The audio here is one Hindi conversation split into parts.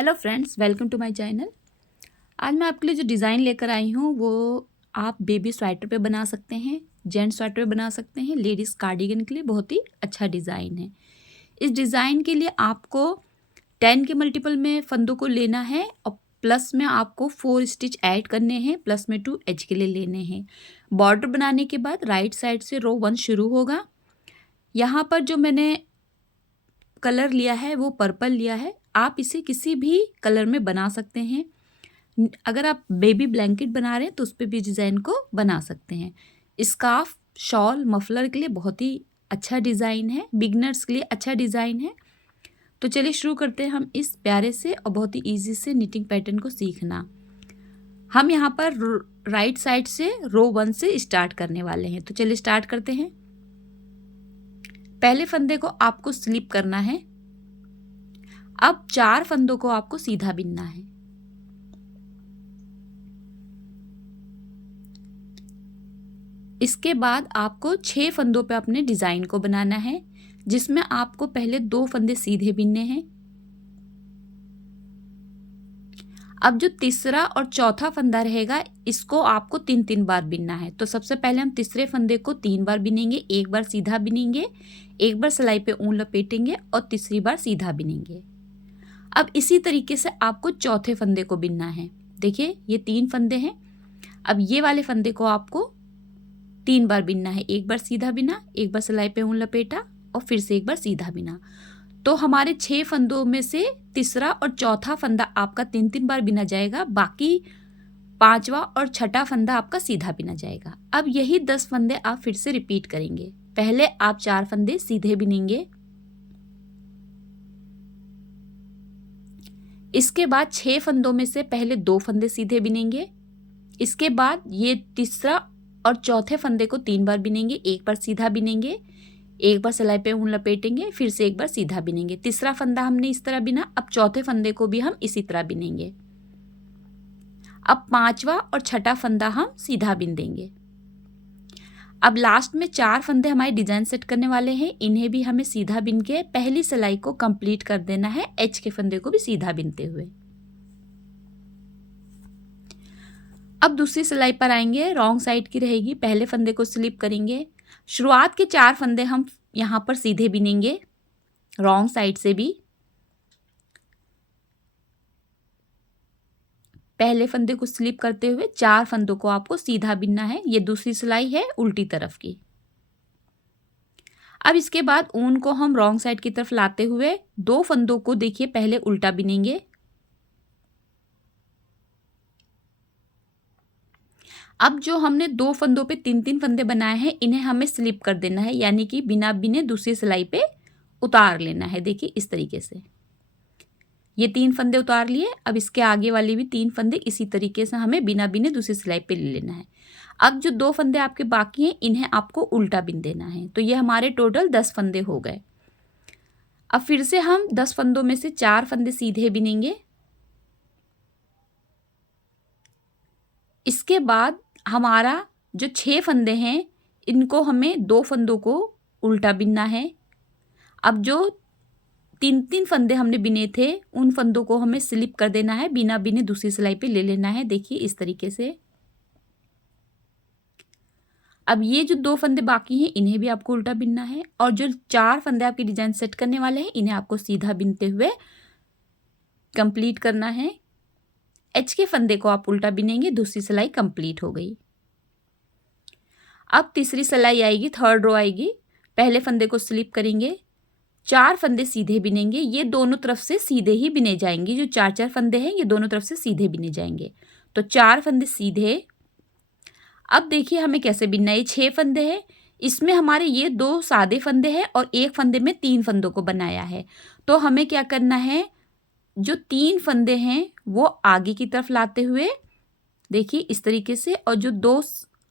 Hello friends, welcome to my channel. आज मैं आपके लिए जो डिज़ाइन लेकर आई हूँ वो आप बेबी स्वेटर पे बना सकते हैं, जेंट्स स्वेटर पे बना सकते हैं, लेडीज़ कार्डिगन के लिए बहुत ही अच्छा डिज़ाइन है। इस डिज़ाइन के लिए आपको 10 के मल्टीपल में फंदों को लेना है और प्लस में आपको 4 स्टिच ऐड करने हैं, प्लस में 2 एज के लिए लेने हैं। बॉर्डर बनाने के बाद राइट साइड से रो 1 शुरू होगा। यहाँ पर जो मैंने कलर लिया है वो पर्पल लिया है। आप इसे किसी भी कलर में बना सकते हैं। अगर आप बेबी ब्लैंकेट बना रहे हैं तो उस पर भी डिज़ाइन को बना सकते हैं। स्कार्फ, शॉल, मफलर के लिए बहुत ही अच्छा डिज़ाइन है, बिगनर्स के लिए अच्छा डिज़ाइन है। तो चलिए शुरू करते हैं हम इस प्यारे से और बहुत ही ईजी से निटिंग पैटर्न को सीखना। हम यहाँ पर राइट साइड से रो 1 से स्टार्ट करने वाले हैं। तो चलिए स्टार्ट करते हैं। पहले फंदे को आपको स्लिप करना है। अब 4 फंदों को आपको सीधा बिनना है। इसके बाद आपको 6 फंदों पे अपने डिज़ाइन को बनाना है, जिसमें आपको पहले 2 फंदे सीधे बिनने हैं। अब जो तीसरा और चौथा फंदा रहेगा इसको आपको 3-3 बार बिनना है। तो सबसे पहले हम तीसरे फंदे को 3 बार बिनेंगे, एक बार सीधा बिनेंगे, एक बार सिलाई पे ऊन लपेटेंगे और तीसरी बार सीधा बिनेंगे। अब इसी तरीके से आपको चौथे फंदे को बिनना है। देखिए ये 3 फंदे हैं। अब ये वाले फंदे को आपको 3 बार बिनना है, एक बार सीधा बिना, एक बार सिलाई पे ऊन लपेटा और फिर से एक बार सीधा बिना। तो हमारे 6 फंदों में से तीसरा और चौथा फंदा आपका 3-3 बार बिना जाएगा, बाकी 5वां और छठा फंदा आपका सीधा बिना जाएगा। अब यही 10 फंदे आप फिर से रिपीट करेंगे। पहले आप 4 फंदे सीधे बिनेंगे, इसके बाद 6 फंदों में से पहले 2 फंदे सीधे बिनेंगे, इसके बाद ये तीसरा और चौथे फंदे को 3 बार बिनेंगे, एक बार सीधा बिनेंगे, एक बार सिलाई पे ऊन लपेटेंगे, फिर से एक बार सीधा बिनेंगे। तीसरा फंदा हमने इस तरह बिना, अब चौथे फंदे को भी हम इसी तरह बिनेंगे। अब 5वां और छठा फंदा हम सीधा बिन देंगे। अब लास्ट में 4 फंदे हमारे डिजाइन सेट करने वाले हैं, इन्हें भी हमें सीधा बिन के पहली सिलाई को कंप्लीट कर देना है, एच के फंदे को भी सीधा बिनते हुए। अब दूसरी सिलाई पर आएंगे, रॉन्ग साइड की रहेगी। पहले फंदे को स्लिप करेंगे। शुरुआत के 4 फंदे हम यहाँ पर सीधे बिनेंगे, रॉन्ग साइड से भी। पहले फंदे को स्लिप करते हुए 4 फंदों को आपको सीधा बिनना है। ये दूसरी सिलाई है उल्टी तरफ की। अब इसके बाद ऊन को हम रॉन्ग साइड की तरफ लाते हुए 2 फंदों को देखिए पहले उल्टा बिनेंगे। अब जो हमने 2 फंदों पे 3-3 फंदे बनाए हैं, इन्हें हमें स्लिप कर देना है, यानी कि बिना बिने दूसरी सिलाई पे उतार लेना है। देखिए इस तरीके से ये 3 फंदे उतार लिए। अब इसके आगे वाले भी 3 फंदे इसी तरीके से हमें बिना बिने दूसरी सिलाई पे ले लेना है। अब जो 2 फंदे आपके बाकी हैं, इन्हें आपको उल्टा बिन देना है। तो ये हमारे टोटल 10 फंदे हो गए। अब फिर से हम 10 फंदों में से 4 फंदे सीधे बिनेंगे। इसके बाद हमारा जो 6 फंदे हैं, इनको हमें 2 फंदों को उल्टा बिनना है। अब जो 3-3 फंदे हमने बिने थे, उन फंदों को हमें स्लिप कर देना है, बिना बिने दूसरी सिलाई पे ले लेना है। देखिए इस तरीके से। अब ये जो 2 फंदे बाकी हैं, इन्हें भी आपको उल्टा बिनना है और जो 4 फंदे आपके डिजाइन सेट करने वाले हैं, इन्हें आपको सीधा बिनते हुए कंप्लीट करना है। एच के फंदे को आप उल्टा बिनेंगे, दूसरी सिलाई कंप्लीट हो गई। अब तीसरी सिलाई आएगी, थर्ड रो आएगी। पहले फंदे को स्लिप करेंगे, 4 फंदे सीधे बिनेंगे। ये दोनों तरफ से सीधे ही बिने जाएंगे। जो 4-4 फंदे हैं, ये दोनों तरफ से सीधे बिने जाएंगे। तो 4 फंदे सीधे। अब देखिए हमें कैसे बिनना है। ये 6 फंदे हैं, इसमें हमारे ये 2 सादे फंदे हैं और एक फंदे में 3 फंदों को बनाया है। तो हमें क्या करना है, जो 3 फंदे हैं वो आगे की तरफ लाते हुए देखिए इस तरीके से, और जो 2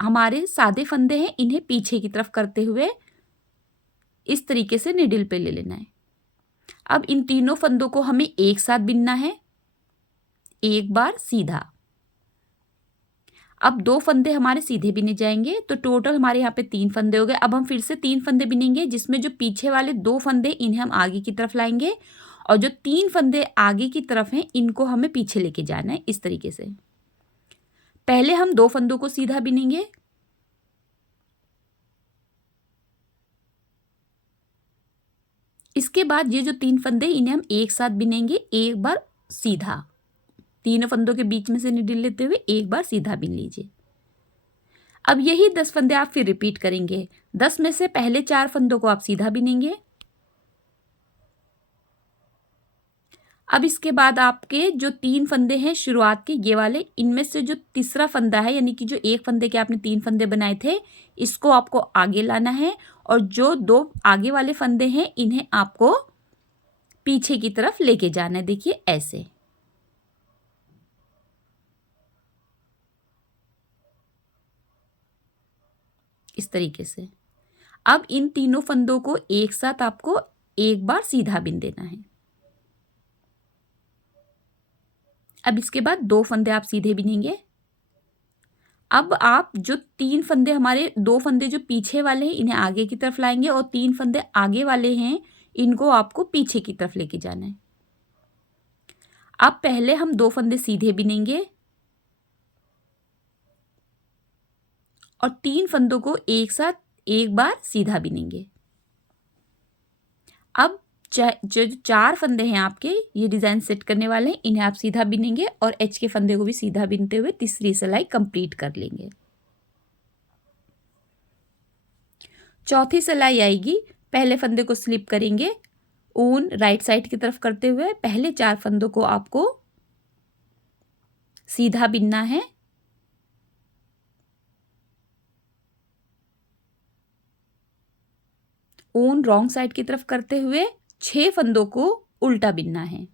हमारे सादे फंदे हैं, इन्हें पीछे की तरफ करते हुए इस तरीके से निडल पे ले लेना है। अब इन तीनों फंदों को हमें एक साथ बिनना है, एक बार सीधा। अब 2 फंदे हमारे सीधे बिने जाएंगे, तो टोटल हमारे यहाँ पे 3 फंदे हो गए। अब हम फिर से 3 फंदे बिनेंगे, जिसमें जो पीछे वाले 2 फंदे, इन्हें हम आगे की तरफ लाएंगे और जो 3 फंदे आगे की तरफ हैं इनको हमें पीछे लेके जाना है इस तरीके से। पहले हम 2 फंदों को सीधा बिनेंगे, इसके बाद ये जो 3 फंदे इन्हें हम एक साथ बिनेंगे, एक बार सीधा। तीनों फंदों के बीच में से निडिल लेते हुए एक बार सीधा बिन लीजिए। अब यही 10 फंदे आप फिर रिपीट करेंगे। 10 में से पहले 4 फंदों को आप सीधा बिनेंगे। अब इसके बाद आपके जो 3 फंदे हैं शुरुआत के ये वाले, इनमें से जो तीसरा फंदा है यानी कि जो एक फंदे के आपने 3 फंदे बनाए थे, इसको आपको आगे लाना है और जो 2 आगे वाले फंदे हैं इन्हें आपको पीछे की तरफ लेके जाना है। देखिए ऐसे। इस तरीके से। अब इन तीनों फंदों को एक साथ आपको एक बार सीधा बिन देना है। अब इसके बाद 2 फंदे आप सीधे बिनेंगे। अब आप जो 3 फंदे हमारे 2 फंदे जो पीछे वाले हैं इन्हें आगे की तरफ लाएंगे और 3 फंदे आगे वाले हैं इनको आपको पीछे की तरफ लेके जाना है। अब पहले हम 2 फंदे सीधे बिनेंगे और 3 फंदों को एक साथ एक बार सीधा बिनेंगे। अब जो 4 फंदे हैं आपके ये डिज़ाइन सेट करने वाले हैं, इन्हें आप सीधा बिनेंगे और एच के फंदे को भी सीधा बिनते हुए तीसरी सिलाई कंप्लीट कर लेंगे। चौथी सिलाई आएगी, पहले फंदे को स्लिप करेंगे, ऊन राइट साइड की तरफ करते हुए पहले 4 फंदों को आपको सीधा बिनना है। ऊन रॉन्ग साइड की तरफ करते हुए 6 फंदों को उल्टा बिनना है।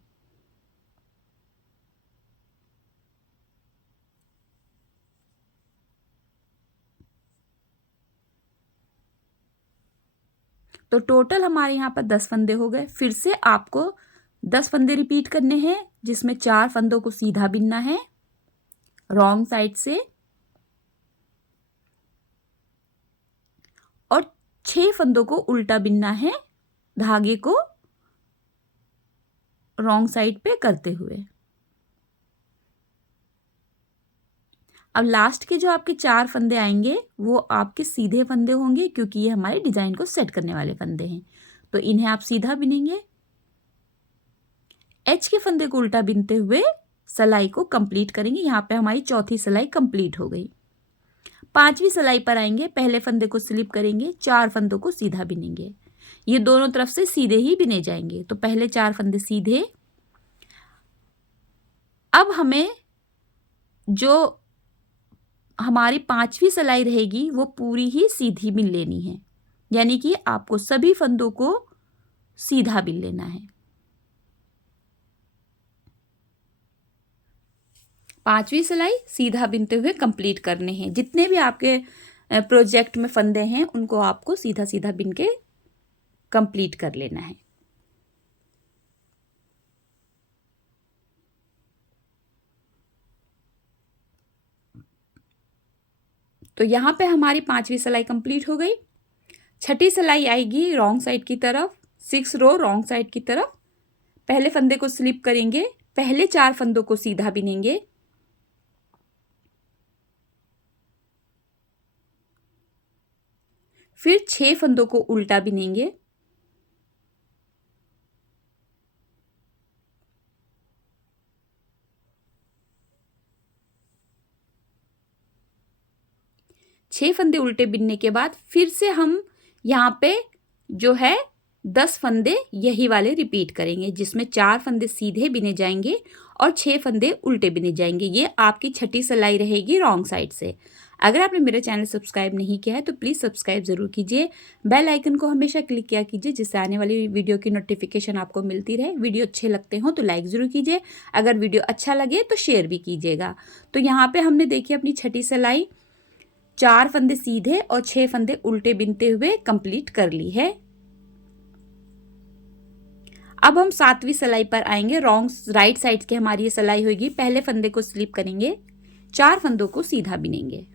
तो टोटल हमारे यहाँ पर 10 फंदे हो गए। फिर से आपको 10 फंदे रिपीट करने हैं जिसमें 4 फंदों को सीधा बिनना है रॉन्ग साइड से और 6 फंदों को उल्टा बिनना है धागे को रॉन्ग साइड पे करते हुए। अब लास्ट के जो आपके 4 फंदे आएंगे वो आपके सीधे फंदे होंगे क्योंकि ये हमारे डिजाइन को सेट करने वाले फंदे हैं, तो इन्हें आप सीधा बिनेंगे। एच के फंदे को उल्टा बिनते हुए सिलाई को कंप्लीट करेंगे। यहाँ पे हमारी चौथी सिलाई कंप्लीट हो गई। 5वीं सिलाई पर आएंगे, पहले फंदे को स्लिप करेंगे, 4 फंदों को सीधा बिनेंगे। ये दोनों तरफ से सीधे ही बिने जाएंगे, तो पहले 4 फंदे सीधे। अब हमें जो हमारी 5वीं सिलाई रहेगी वो पूरी ही सीधी बिन लेनी है, यानी कि आपको सभी फंदों को सीधा बिन लेना है। 5वीं सिलाई सीधा बिनते हुए कंप्लीट करने हैं। जितने भी आपके प्रोजेक्ट में फंदे हैं उनको आपको सीधा सीधा बिन के कंप्लीट कर लेना है। तो यहाँ पे हमारी 5वीं सिलाई कंप्लीट हो गई। छठी सिलाई आएगी रॉन्ग साइड की तरफ, 6 रो रॉन्ग साइड की तरफ। पहले फंदे को स्लिप करेंगे, पहले 4 फंदों को सीधा बिनेंगे, फिर 6 फंदों को उल्टा बिनेंगे, छह फंदे उल्टे बिनने के बाद फिर से हम यहाँ पे जो है 10 फंदे यही वाले रिपीट करेंगे जिसमें 4 फंदे सीधे बिने जाएंगे और 6 फंदे उल्टे बिने जाएंगे। ये आपकी छठी सिलाई रहेगी रॉन्ग साइड से। अगर आपने मेरा चैनल सब्सक्राइब नहीं किया है तो प्लीज़ सब्सक्राइब ज़रूर कीजिए। बेल आइकन को हमेशा क्लिक किया कीजिए जिससे आने वाली वीडियो की नोटिफिकेशन आपको मिलती रहे। वीडियो अच्छे लगते हो तो लाइक ज़रूर कीजिए, अगर वीडियो अच्छा लगे तो शेयर भी कीजिएगा। तो यहाँ पर हमने देखिए अपनी छठी सिलाई 4 फंदे सीधे और 6 फंदे उल्टे बिनते हुए कंप्लीट कर ली है। अब हम 7वीं सिलाई पर आएंगे। राइट साइड की हमारी ये सिलाई होगी। पहले फंदे को स्लिप करेंगे, 4 फंदों को सीधा बिनेंगे।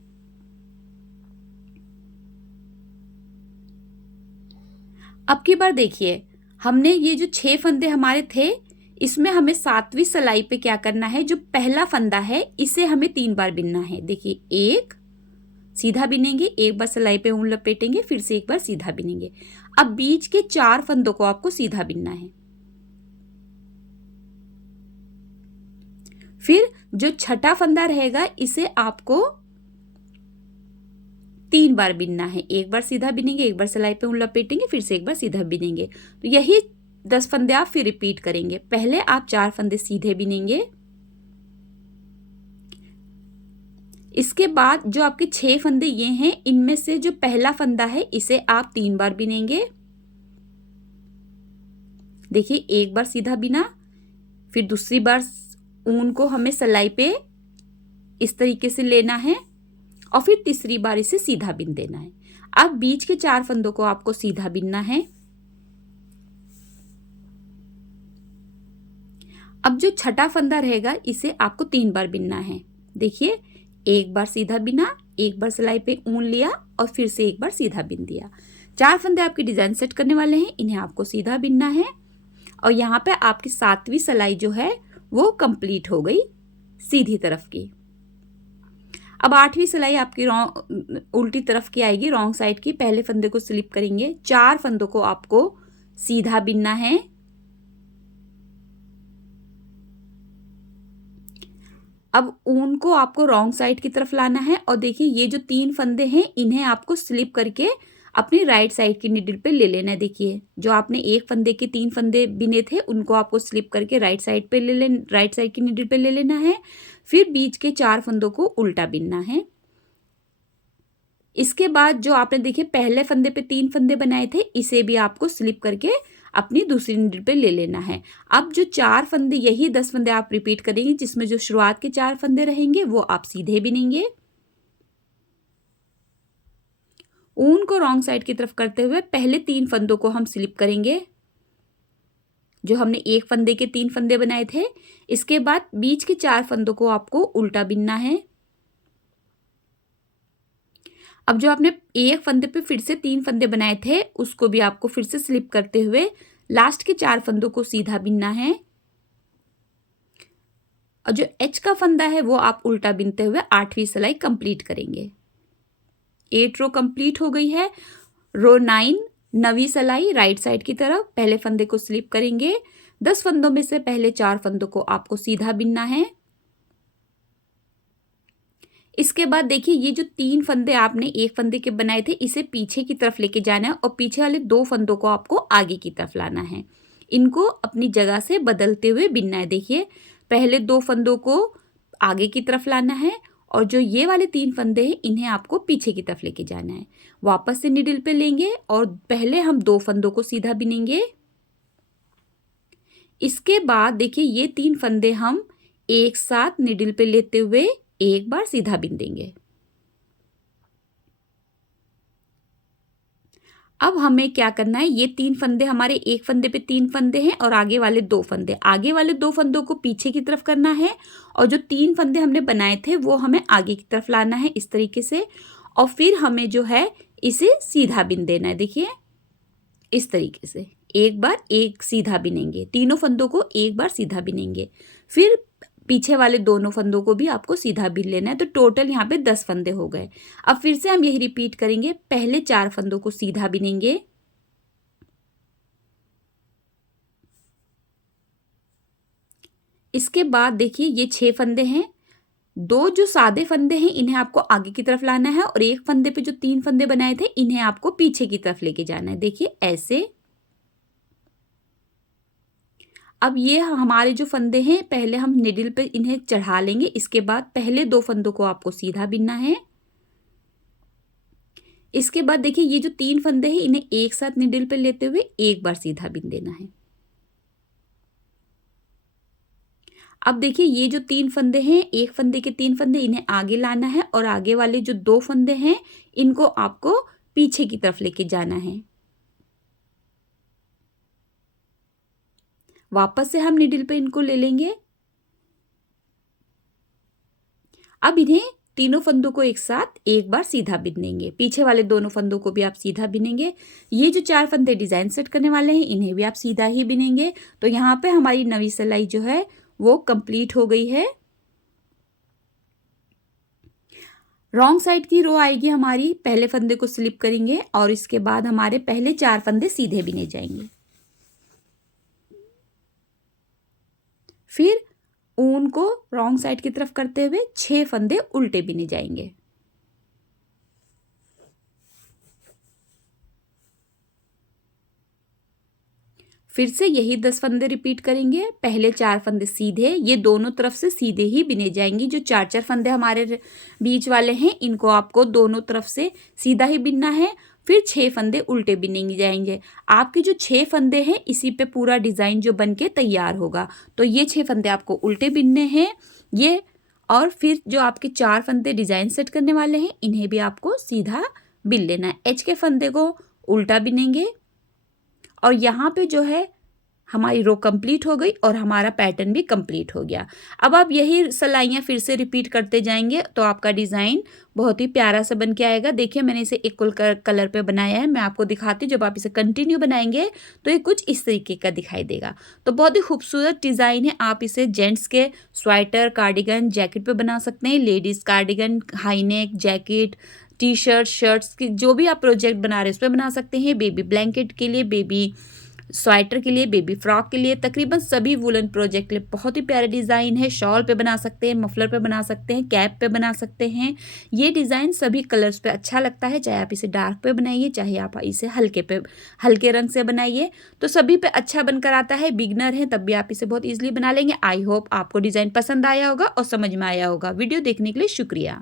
अब की बार देखिए हमने ये जो 6 फंदे हमारे थे, इसमें हमें 7वीं सिलाई पे क्या करना है, जो पहला फंदा है इसे हमें 3 बार बिनना है। देखिए, एक सीधा बिनेंगे, एक बार सिलाई पे ऊन लपेटेंगे, फिर से एक बार सीधा बिनेंगे। अब बीच के 4 फंदों को आपको सीधा बिनना है। फिर जो छठा फंदा रहेगा इसे आपको 3 बार बिनना है। एक बार सीधा बिनेंगे, एक बार सिलाई पे ऊन लपेटेंगे, फिर से एक बार सीधा बिनेंगे। तो यही 10 फंदे आप फिर रिपीट करेंगे। पहले आप 4 फंदे सीधे बिनेंगे, इसके बाद जो आपके 6 फंदे ये हैं, इनमें से जो पहला फंदा है इसे आप 3 बार बिनेंगे। देखिए, एक बार सीधा बिना, फिर दूसरी बार ऊन को हमें सिलाई पे इस तरीके से लेना है और फिर तीसरी बार इसे सीधा बिन देना है। अब बीच के 4 फंदों को आपको सीधा बिनना है। अब जो छठा फंदा रहेगा इसे आपको 3 बार बिनना है। देखिए, एक बार सीधा बिना, एक बार सिलाई पे ऊन लिया और फिर से एक बार सीधा बिन दिया। 4 फंदे आपके डिजाइन सेट करने वाले हैं, इन्हें आपको सीधा बिनना है और यहाँ पे आपकी 7वीं सिलाई जो है वो कंप्लीट हो गई सीधी तरफ की। अब 8वीं सिलाई आपकी उल्टी तरफ की आएगी, रॉन्ग साइड की। पहले फंदे को स्लिप करेंगे, 4 फंदों को आपको सीधा बिनना है। अब ऊन को आपको रॉन्ग साइड की तरफ लाना है और देखिए, ये जो 3 फंदे हैं इन्हें आपको स्लिप करके अपनी राइट साइड की निडल पे ले लेना है। देखिए, जो आपने एक फंदे के 3 फंदे बिने थे उनको आपको स्लिप करके राइट साइड पे राइट साइड की निडल पे ले लेना है। फिर बीच के 4 फंदों को उल्टा बिनना है। इसके बाद जो आपने देखिए पहले फंदे पे 3 फंदे बनाए थे, इसे भी आपको स्लिप करके अपनी दूसरी निडल पे ले लेना है। अब जो 4 फंदे, यही 10 फंदे आप रिपीट करेंगे, जिसमें जो शुरुआत के 4 फंदे रहेंगे वो आप सीधे बिनेंगे। ऊन को रॉन्ग साइड की तरफ करते हुए पहले 3 फंदों को हम स्लिप करेंगे, जो हमने एक फंदे के 3 फंदे बनाए थे। इसके बाद बीच के 4 फंदों को आपको उल्टा बिनना है। अब जो आपने एक फंदे पे फिर से 3 फंदे बनाए थे उसको भी आपको फिर से स्लिप करते हुए लास्ट के 4 फंदों को सीधा बिनना है और जो एच का फंदा है वो आप उल्टा बिनते हुए 8वीं सिलाई कंप्लीट करेंगे। 8 रो कंप्लीट हो गई है। रो 9, 9वीं सिलाई राइट साइड की तरफ, पहले फंदे को स्लिप करेंगे। 10 फंदों में से पहले 4 फंदों को आपको सीधा बिनना है। इसके बाद देखिए, ये जो 3 फंदे आपने एक फंदे के बनाए थे इसे पीछे की तरफ लेके जाना है और पीछे वाले 2 फंदों को आपको आगे की तरफ लाना है। इनको अपनी जगह से बदलते हुए बिनना है। देखिए, पहले 2 फंदों को आगे की तरफ लाना है और जो ये वाले 3 फंदे हैं इन्हें आपको पीछे की तरफ लेके जाना है। वापस से निडल पे लेंगे और पहले हम 2 फंदों को सीधा बिनेंगे। इसके बाद देखिए, ये 3 फंदे हम एक साथ निडल पे लेते हुए एक बार सीधा बिन देंगे। अब हमें क्या करना है, ये 3 फंदे हमारे एक फंदे पे 3 फंदे हैं और आगे वाले 2 फंदे, आगे वाले 2 फंदों को पीछे की तरफ करना है और जो 3 फंदे हमने बनाए थे वो हमें आगे की तरफ लाना है इस तरीके से और फिर हमें जो है इसे सीधा बिन देना है। देखिए, इस तरीके से एक बार एक सीधा बिनेंगे, तीनों फंदों को एक बार सीधा बिनेंगे, फिर पीछे वाले दोनों फंदों को भी आपको सीधा बिन लेना है। तो टोटल यहाँ पे 10 फंदे हो गए। अब फिर से हम यही रिपीट करेंगे, पहले 4 फंदों को सीधा बिनेंगे, इसके बाद देखिए ये 6 फंदे हैं, 2 जो सादे फंदे हैं इन्हें आपको आगे की तरफ लाना है और एक फंदे पे जो 3 फंदे बनाए थे इन्हें आपको पीछे की तरफ लेके जाना है। देखिए ऐसे। अब ये हमारे जो फंदे हैं पहले हम निडल पे इन्हें चढ़ा लेंगे, इसके बाद पहले 2 फंदों को आपको सीधा बिनना है। इसके बाद देखिए, ये जो 3 फंदे हैं इन्हें एक साथ निडल पे लेते हुए एक बार सीधा बिन देना है। अब देखिए, ये जो 3 फंदे हैं, एक फंदे के 3 फंदे इन्हें आगे लाना है और आगे वाले जो 2 फंदे हैं इनको आपको पीछे की तरफ लेके जाना है। वापस से हम निडल पे इनको ले लेंगे। अब इन्हें तीनों फंदों को एक साथ एक बार सीधा बिनेंगे। पीछे वाले दोनों फंदों को भी आप सीधा बिनेंगे। ये जो 4 फंदे डिज़ाइन सेट करने वाले हैं इन्हें भी आप सीधा ही बिनेंगे। तो यहाँ पे हमारी नवी सिलाई जो है वो कंप्लीट हो गई है। रॉन्ग साइड की रो आएगी हमारी, पहले फंदे को स्लिप करेंगे और इसके बाद हमारे पहले 4 फंदे सीधे बिने जाएंगे। फिर ऊन को रॉन्ग साइड की तरफ करते हुए 6 फंदे उल्टे बिने जाएंगे। फिर से यही 10 फंदे रिपीट करेंगे। पहले 4 फंदे सीधे, ये दोनों तरफ से सीधे ही बिने जाएंगे। जो 4-4 फंदे हमारे बीच वाले हैं इनको आपको दोनों तरफ से सीधा ही बिनना है। फिर 6 फंदे उल्टे बिनेंगे जाएंगे। आपके जो 6 फंदे हैं इसी पे पूरा डिज़ाइन जो बन के तैयार होगा। तो ये 6 फंदे आपको उल्टे बिनने हैं ये, और फिर जो आपके 4 फंदे डिज़ाइन सेट करने वाले हैं इन्हें भी आपको सीधा बिन लेना है। एच के फंदे को उल्टा बिनेंगे और यहाँ पे जो है हमारी रो कंप्लीट हो गई और हमारा पैटर्न भी कंप्लीट हो गया। अब आप यही सिलाइयाँ फिर से रिपीट करते जाएंगे तो आपका डिज़ाइन बहुत ही प्यारा सा बन के आएगा। देखिए मैंने इसे इक्वल कलर पे बनाया है, मैं आपको दिखाती हूँ। जब आप इसे कंटिन्यू बनाएंगे तो ये कुछ इस तरीके का दिखाई देगा। तो बहुत ही खूबसूरत डिज़ाइन है। आप इसे जेंट्स के स्वेटर, कार्डिगन, जैकेट पे बना सकते हैं। Ladies cardigan, high neck, jacket, T shirt, shirts की जो भी आप प्रोजेक्ट बना रहे हैं उस पर बना सकते हैं। बेबी ब्लैंकेट के लिए, बेबी स्वेटर के लिए, बेबी फ्रॉक के लिए, तकरीबन सभी वुलन प्रोजेक्ट के लिए बहुत ही प्यारे डिज़ाइन है। शॉल पे बना सकते हैं, मफलर पे बना सकते हैं, कैप पे बना सकते हैं। ये डिज़ाइन सभी कलर्स पे अच्छा लगता है, चाहे आप इसे डार्क पे बनाइए, चाहे आप इसे हल्के रंग से बनाइए, तो सभी पे अच्छा बनकर आता है। बिगनर हैं तब भी आप इसे बहुत ईजिली बना लेंगे। आई होप आपको डिज़ाइन पसंद आया होगा और समझ में आया होगा। वीडियो देखने के लिए शुक्रिया।